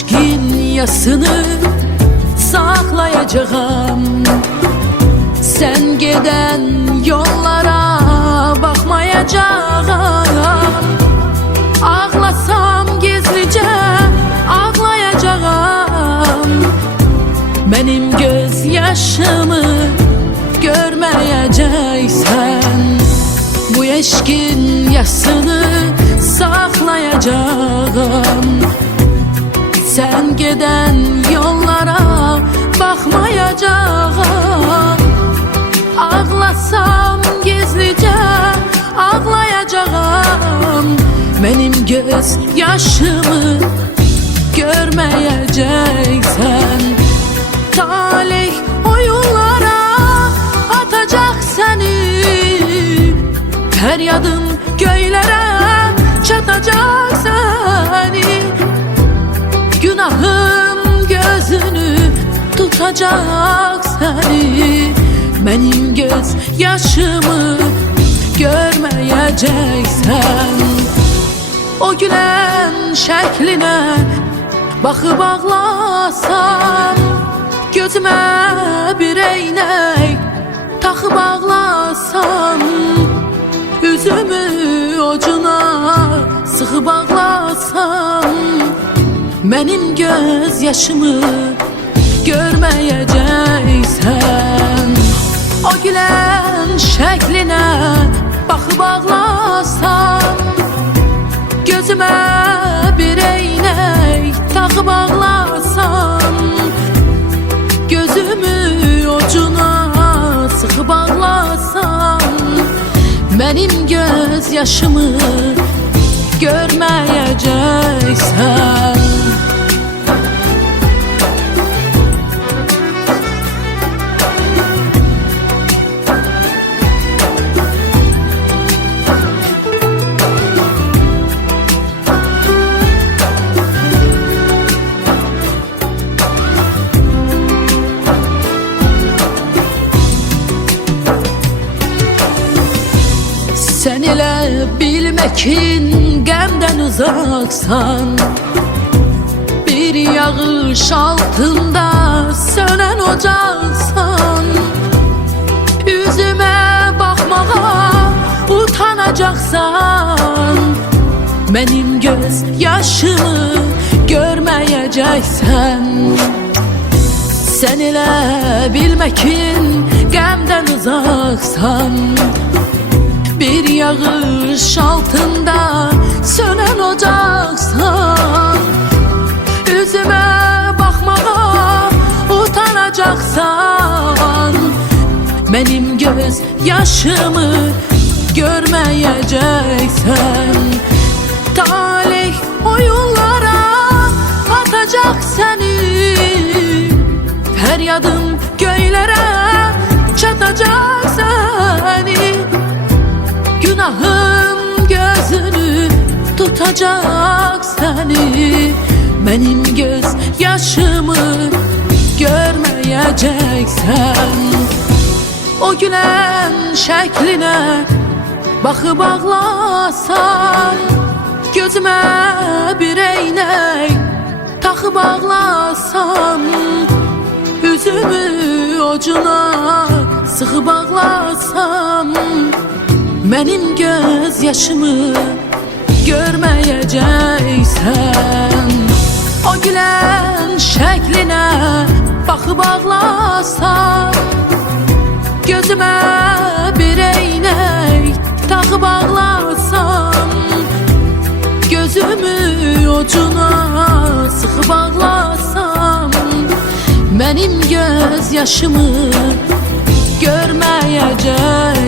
eşkin yasını saklayacağım. Sen giden yollara bakmayacağım. Ağlasam gizlice ağlayacağım. Benim gözyaşımı görmeyeceksen, bu eşkin yasını saklayacağım. Sen giden yollara bakmayacağım. Ağlasam gizlice ağlayacağım. Benim gözyaşımı görmeyeceksen, talih oyunlara atacak seni. Feryadım göylere çatacak seni. Günahım gözünü tutacak seni. Benim gözyaşımı görmeyeceksen, o gülen şekline bakıp ağlasam, gözüme bir eynək takıp ağlasam, üzümü ucuna sıkıp ağlasam, benim gözyaşımı görmeyeceksen, o gülen şekline bakıp ağlasam, gözüme bir eynək takıp ağlasam, gözümü ucuna sıkıp ağlasam, benim gözyaşımı görmeyeceksen. Sen ile bilmekin gemden uzaksan, bir yağış altında sönen ocaksan, yüzüme bakmağa utanacaksan, benim gözyaşımı görmeyeceksen. Sen ile bilmekin gemden uzaksan, bir yağış altında sönen ocaksan, yüzüme bakmağa utanacaksan, benim gözyaşımı görmeyeceksen, talih oyunlara atacak seni. Feryadım göylere çatacak seni. Günahım gözünü tutacak seni. Benim gözyaşımı görmeyeceksen, o gülen şekline bakıp ağlasam, gözüme bir eynək takıp ağlasam, üzümü ucuna sıkıp ağlasam, benim gözyaşımı görmeyeceksen, o gülen şekline bakıp ağlasam, gözüme bir eynək takıp ağlasam, gözümü ucuna sıkıp ağlasam, benim gözyaşımı görmeyeceksen.